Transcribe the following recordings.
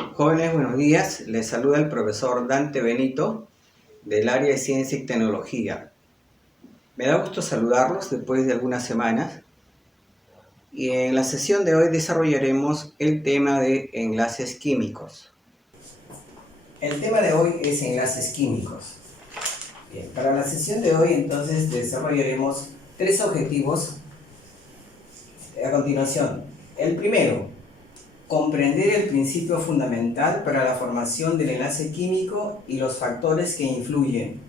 Jóvenes, buenos días. Les saluda el profesor Dante Benito del área de Ciencia y Tecnología. Me da gusto saludarlos después de algunas semanas y en la sesión de hoy desarrollaremos el tema de enlaces químicos. El tema de hoy es enlaces químicos. Bien, para la sesión de hoy entonces desarrollaremos tres objetivos a continuación. El primero, comprender el principio fundamental para la formación del enlace químico y los factores que influyen.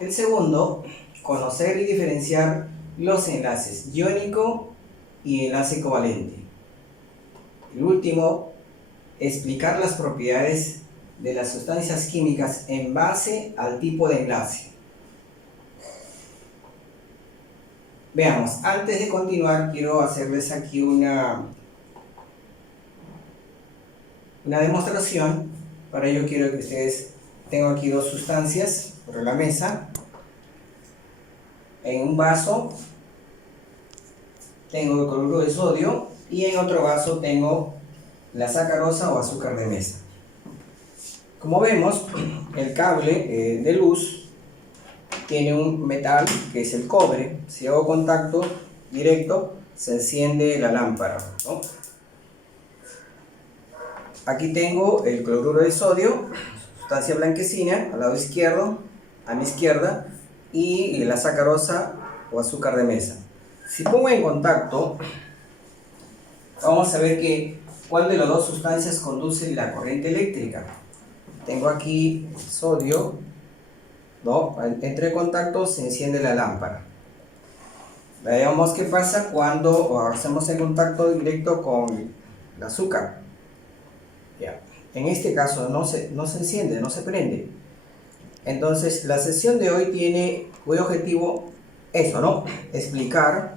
El segundo, conocer y diferenciar los enlaces iónico y enlace covalente. El último, explicar las propiedades de las sustancias químicas en base al tipo de enlace. Veamos, antes de continuar quiero hacerles aquí una demostración. Para ello quiero que ustedes, tengo aquí dos sustancias sobre la mesa. En un vaso tengo el cloruro de sodio y en otro vaso tengo la sacarosa o azúcar de mesa. Como vemos, el cable de luz tiene un metal que es el cobre. Si hago contacto directo, se enciende la lámpara, ¿no? Aquí tengo el cloruro de sodio, sustancia blanquecina, al lado izquierdo, a mi izquierda, y la sacarosa o azúcar de mesa. Si pongo en contacto, vamos a ver cuál de las dos sustancias conduce la corriente eléctrica. Tengo aquí sodio, ¿no? Entre contacto se enciende la lámpara. Veamos qué pasa cuando hacemos el contacto directo con el azúcar. Ya. En este caso no se enciende, no se prende. Entonces la sesión de hoy tiene como objetivo eso, ¿no? Explicar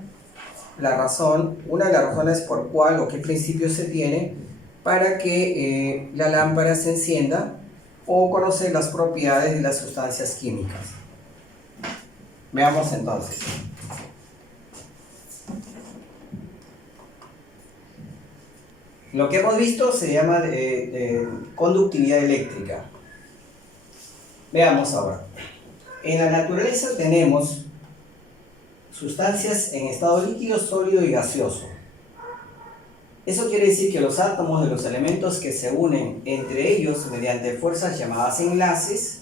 la razón, una de las razones por cuál o qué principio se tiene para que la lámpara se encienda, o conocer las propiedades de las sustancias químicas. Veamos entonces. Lo que hemos visto se llama conductividad eléctrica. Veamos ahora. En la naturaleza tenemos sustancias en estado líquido, sólido y gaseoso. Eso quiere decir que los átomos de los elementos que se unen entre ellos mediante fuerzas llamadas enlaces,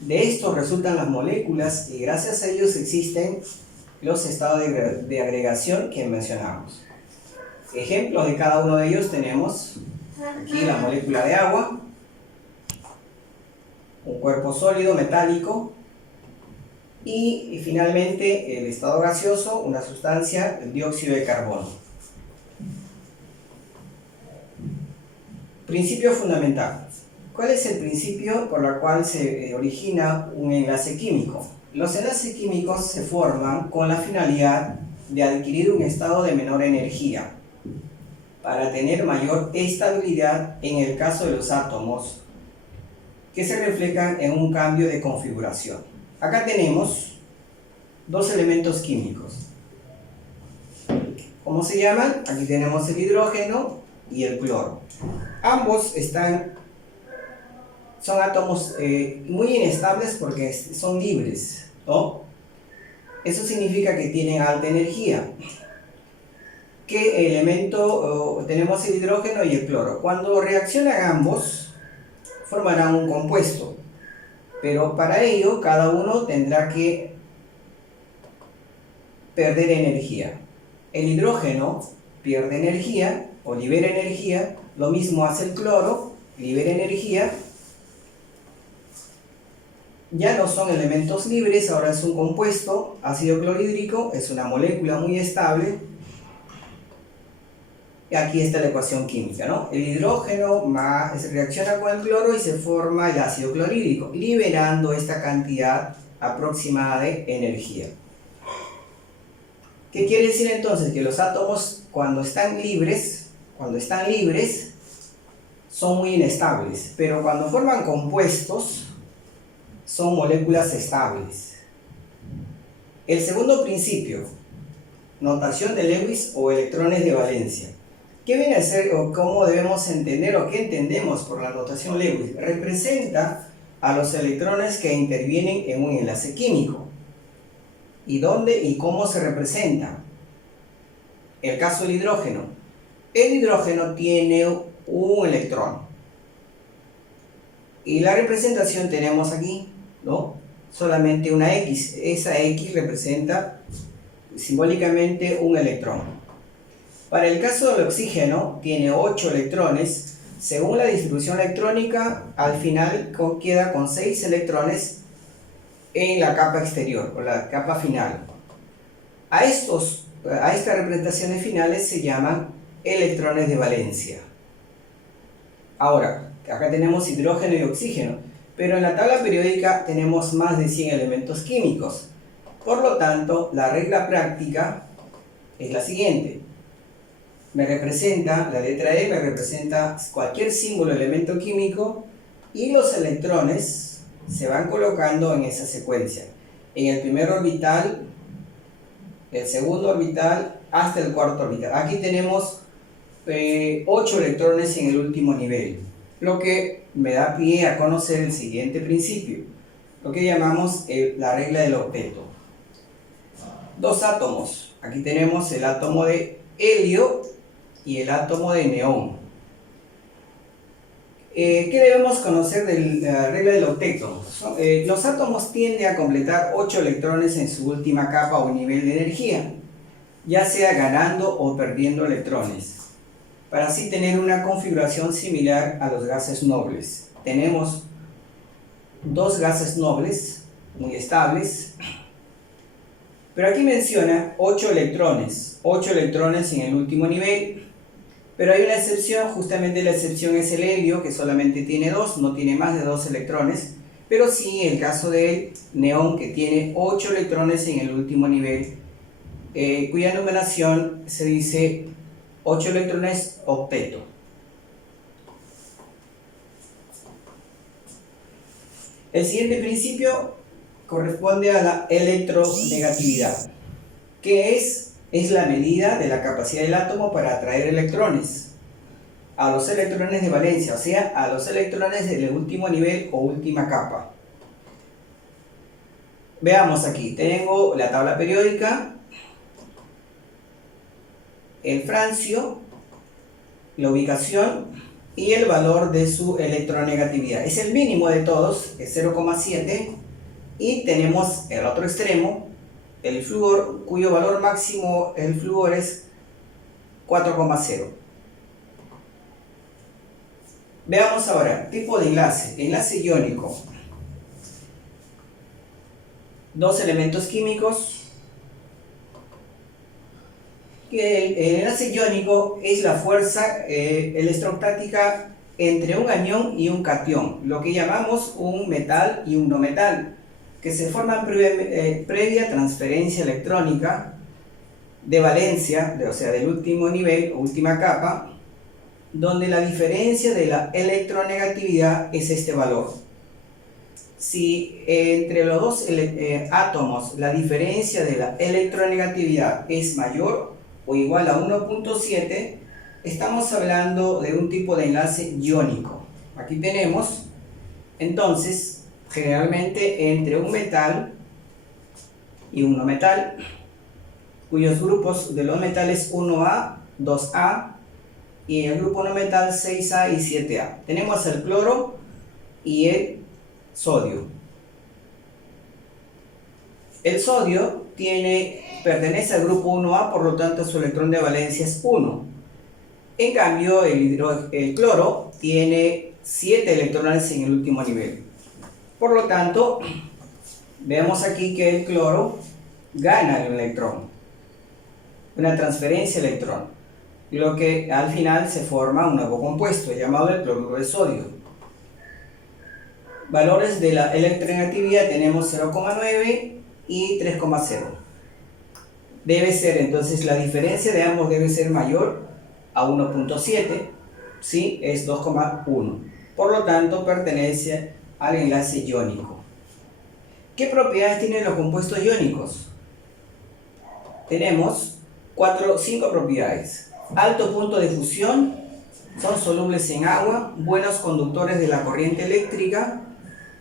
de estos resultan las moléculas y gracias a ellos existen los estados de agregación que mencionamos. Ejemplos de cada uno de ellos tenemos aquí la molécula de agua, un cuerpo sólido metálico y finalmente el estado gaseoso, una sustancia, el dióxido de carbono. Principio fundamental. ¿Cuál es el principio por el cual se origina un enlace químico? Los enlaces químicos se forman con la finalidad de adquirir un estado de menor energía para tener mayor estabilidad en el caso de los átomos que se reflejan en un cambio de configuración. Acá tenemos dos elementos químicos. ¿Cómo se llaman? Aquí tenemos el hidrógeno y el cloro. Ambos son átomos muy inestables porque son libres, ¿no? Eso significa que tienen alta energía. ¿Qué elemento? Tenemos el hidrógeno y el cloro. Cuando reaccionan ambos, formarán un compuesto, pero para ello cada uno tendrá que perder energía. El hidrógeno pierde energía o libera energía, lo mismo hace el cloro, libera energía. Ya no son elementos libres, ahora es un compuesto. Ácido clorhídrico es una molécula muy estable. Y aquí está la ecuación química, ¿no? El hidrógeno reacciona con el cloro y se forma el ácido clorhídrico, liberando esta cantidad aproximada de energía. ¿Qué quiere decir entonces? Que los átomos cuando están libres son muy inestables, pero cuando forman compuestos son moléculas estables. El segundo principio, notación de Lewis o electrones de valencia. ¿Qué viene a ser o cómo debemos entender o qué entendemos por la notación Lewis? Representa a los electrones que intervienen en un enlace químico. ¿Y dónde y cómo se representa? El caso del hidrógeno. El hidrógeno tiene un electrón. Y la representación tenemos aquí, ¿no? Solamente una X. Esa X representa simbólicamente un electrón. Para el caso del oxígeno, tiene 8 electrones. Según la distribución electrónica, al final queda con 6 electrones en la capa exterior, o la capa final. A estas representaciones finales se llaman electrones de valencia. Ahora, acá tenemos hidrógeno y oxígeno, pero en la tabla periódica tenemos más de 100 elementos químicos. Por lo tanto, la regla práctica es la siguiente. La letra E me representa cualquier símbolo elemento químico y los electrones se van colocando en esa secuencia. En el primer orbital, el segundo orbital, hasta el cuarto orbital. Aquí tenemos 8 electrones en el último nivel, lo que me da pie a conocer el siguiente principio, lo que llamamos la regla del octeto. Dos átomos. Aquí tenemos el átomo de helio y el átomo de neón. ¿Qué debemos conocer de la regla del octeto? Los átomos tienden a completar 8 electrones en su última capa o nivel de energía, ya sea ganando o perdiendo electrones, para así tener una configuración similar a los gases nobles. Tenemos dos gases nobles muy estables, pero aquí menciona 8 electrones en el último nivel. Pero hay una excepción, justamente la excepción es el helio, que solamente tiene 2, no tiene más de 2 electrones, pero sí el caso del neón, que tiene 8 electrones en el último nivel, cuya numeración se dice 8 electrones octeto. El siguiente principio corresponde a la electronegatividad, que es la medida de la capacidad del átomo para atraer electrones a los electrones de valencia, o sea, a los electrones del último nivel o última capa. Veamos aquí, tengo la tabla periódica, el francio, la ubicación y el valor de su electronegatividad. Es el mínimo de todos, es 0,7, y tenemos el otro extremo, el flúor, cuyo valor máximo el flúor es 4,0. Veamos ahora, tipo de enlace iónico. Dos elementos químicos. El enlace iónico es la fuerza electrostática entre un anión y un catión, lo que llamamos un metal y un no metal, que se forman previa transferencia electrónica de valencia, o sea, del último nivel o última capa, donde la diferencia de la electronegatividad es este valor. Si entre los dos átomos la diferencia de la electronegatividad es mayor o igual a 1,7, estamos hablando de un tipo de enlace iónico. Aquí tenemos, entonces, generalmente entre un metal y un no metal, cuyos grupos de los metales 1A, 2A y el grupo no metal 6A y 7A. Tenemos el cloro y el sodio. El sodio pertenece al grupo 1A, por lo tanto su electrón de valencia es 1. En cambio, el cloro tiene 7 electrones en el último nivel. Por lo tanto, vemos aquí que el cloro gana el electrón, una transferencia de electrón, lo que al final se forma un nuevo compuesto llamado el cloruro de sodio. Valores de la electronegatividad tenemos 0,9 y 3,0. Debe ser, entonces, la diferencia de ambos debe ser mayor a 1,7, ¿sí? Es 2,1. Por lo tanto, pertenece al enlace iónico. ¿Qué propiedades tienen los compuestos iónicos? Tenemos 5 propiedades. alto punto de fusión, son solubles en agua, buenos conductores de la corriente eléctrica,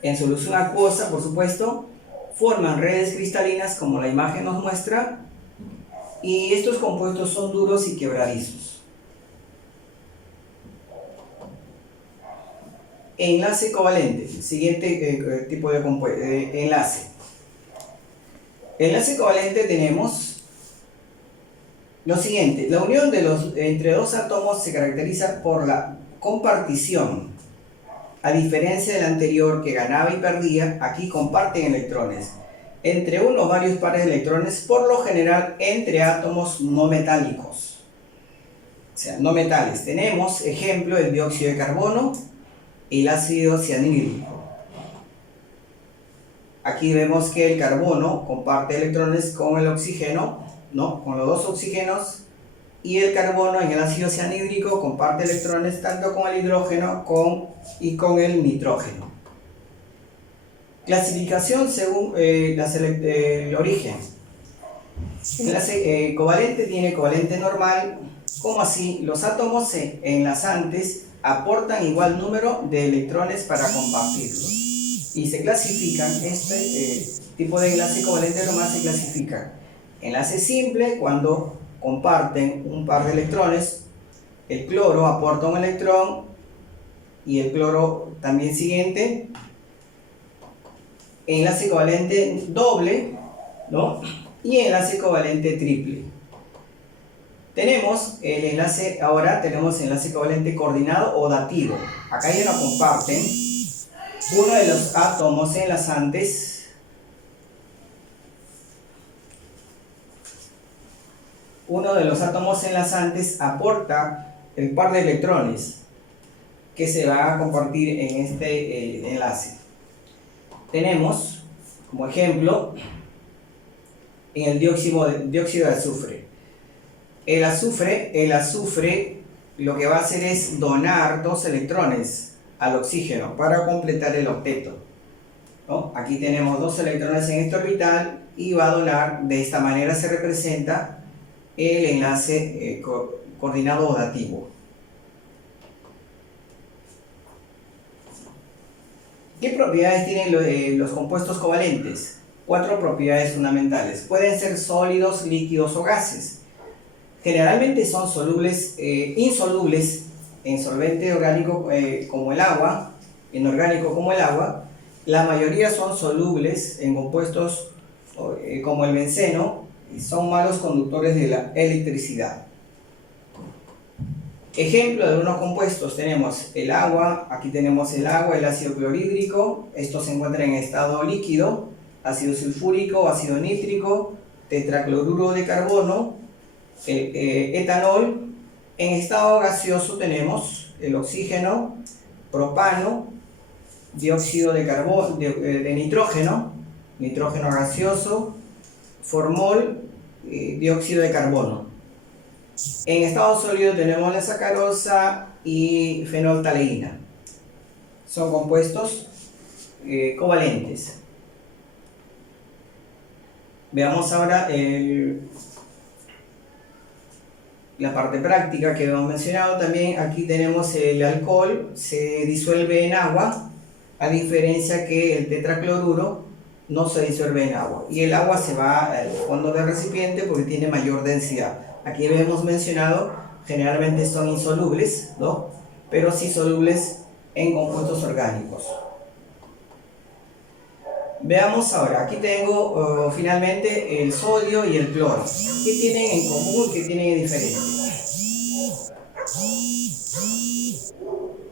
en solución acuosa, por supuesto, forman redes cristalinas como la imagen nos muestra, y estos compuestos son duros y quebradizos. Enlace covalente, siguiente tipo de enlace. Enlace covalente tenemos lo siguiente: la unión entre dos átomos se caracteriza por la compartición. A diferencia del anterior que ganaba y perdía, aquí comparten electrones entre uno o varios pares de electrones, por lo general entre átomos no metálicos, o sea, no metales. Tenemos ejemplo el dióxido de carbono y el ácido cianhídrico. Aquí vemos que el carbono comparte electrones con el oxígeno, ¿no? Con los dos oxígenos, y el carbono en el ácido cianhídrico comparte electrones tanto con el hidrógeno y con el nitrógeno. Clasificación según el origen. Enlace covalente tiene covalente normal, como así los átomos enlazantes aportan igual número de electrones para compartirlos. Y se clasifican, este tipo de enlace covalente normal se clasifica: enlace simple, cuando comparten un par de electrones, el cloro aporta un electrón y el cloro también siguiente. Enlace covalente doble, ¿no? Y enlace covalente triple. Tenemos enlace covalente coordinado o dativo. Acá ya no comparten. Uno de los átomos enlazantes aporta el par de electrones que se va a compartir en este enlace. Tenemos como ejemplo en el dióxido de azufre. El azufre lo que va a hacer es donar 2 electrones al oxígeno para completar el octeto, ¿no? Aquí tenemos 2 electrones en este orbital y va a donar. De esta manera se representa el enlace coordinado o dativo. ¿Qué propiedades tienen los compuestos covalentes? 4 propiedades fundamentales. Pueden ser sólidos, líquidos o gases. Generalmente son insolubles en solvente orgánico como el agua, inorgánico como el agua. La mayoría son solubles en compuestos como el benceno, y son malos conductores de la electricidad. Ejemplo de algunos compuestos: tenemos el agua, aquí tenemos el agua, el ácido clorhídrico, estos se encuentran en estado líquido, ácido sulfúrico, ácido nítrico, tetracloruro de carbono, etanol. En estado gaseoso tenemos el oxígeno, propano, dióxido de carbono, de nitrógeno gaseoso, formol, dióxido de carbono. En estado sólido tenemos la sacarosa y fenolftaleína. Son compuestos covalentes. Veamos ahora la parte práctica que hemos mencionado. También aquí tenemos el alcohol, se disuelve en agua, a diferencia que el tetracloruro no se disuelve en agua, y el agua se va al fondo del recipiente porque tiene mayor densidad. Aquí hemos mencionado, generalmente son insolubles, ¿no? Pero sí solubles en compuestos orgánicos. Veamos ahora, aquí tengo finalmente el sodio y el cloro. ¿Qué tienen en común y qué tienen en diferente?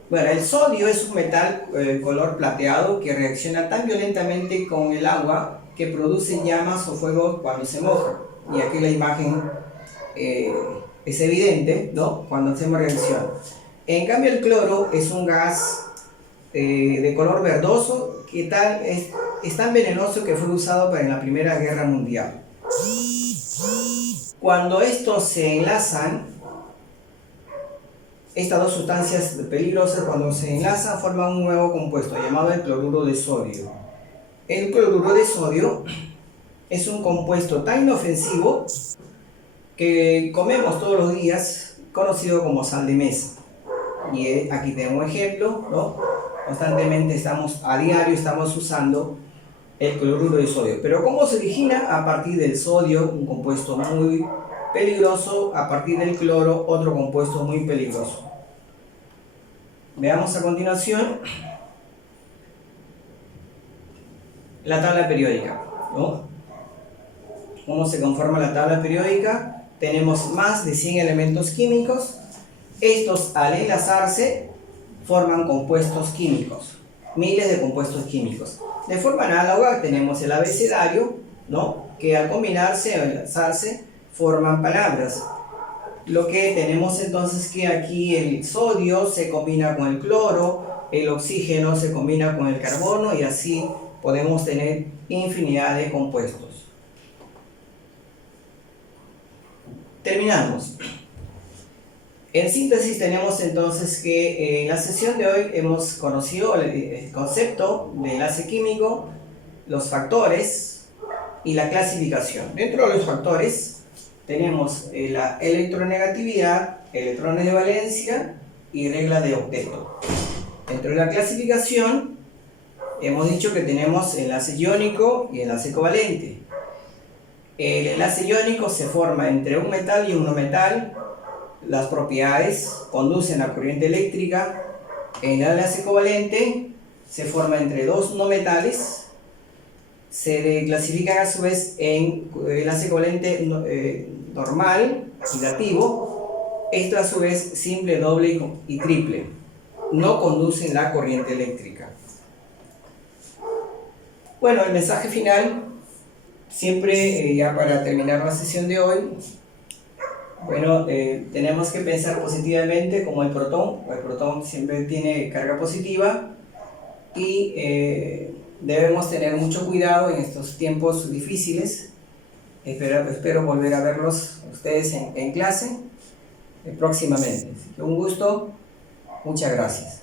Bueno, el sodio es un metal color plateado que reacciona tan violentamente con el agua que produce llamas o fuego cuando se moja. Y aquí la imagen es evidente, ¿no? Cuando hacemos reacción. En cambio, el cloro es un gas de color verdoso que es tan venenoso que fue usado para en la Primera Guerra Mundial. Cuando estos se enlazan, estas dos sustancias peligrosas, cuando se enlazan, forman un nuevo compuesto llamado el cloruro de sodio. El cloruro de sodio es un compuesto tan inofensivo que comemos todos los días conocido como sal de mesa. Y aquí tengo un ejemplo, ¿no? Constantemente a diario estamos usando el cloruro de sodio. Pero ¿cómo se origina? A partir del sodio, un compuesto muy peligroso, a partir del cloro, otro compuesto muy peligroso. Veamos a continuación la tabla periódica, ¿no? ¿Cómo se conforma la tabla periódica? Tenemos más de 100 elementos químicos. Estos, al enlazarse, forman compuestos químicos, miles de compuestos químicos. De forma análoga tenemos el abecedario, ¿no? Que al combinarse o enlazarse forman palabras. Lo que tenemos entonces que aquí el sodio se combina con el cloro, el oxígeno se combina con el carbono y así podemos tener infinidad de compuestos. Terminamos. En síntesis tenemos entonces que en la sesión de hoy hemos conocido el concepto de enlace químico, los factores y la clasificación. Dentro de los factores tenemos la electronegatividad, electrones de valencia y regla de octeto. Dentro de la clasificación hemos dicho que tenemos enlace iónico y enlace covalente. El enlace iónico se forma entre un metal y un no metal. Las propiedades conducen a corriente eléctrica. El enlace covalente se forma entre dos no metales. Se clasifican a su vez en enlace covalente normal, oxidativo. Esto a su vez simple, doble y triple. No conducen la corriente eléctrica. Bueno, el mensaje final, siempre ya para terminar la sesión de hoy, bueno, tenemos que pensar positivamente como el protón siempre tiene carga positiva y debemos tener mucho cuidado en estos tiempos difíciles. Espero volver a verlos ustedes en clase próximamente. Así que un gusto, muchas gracias.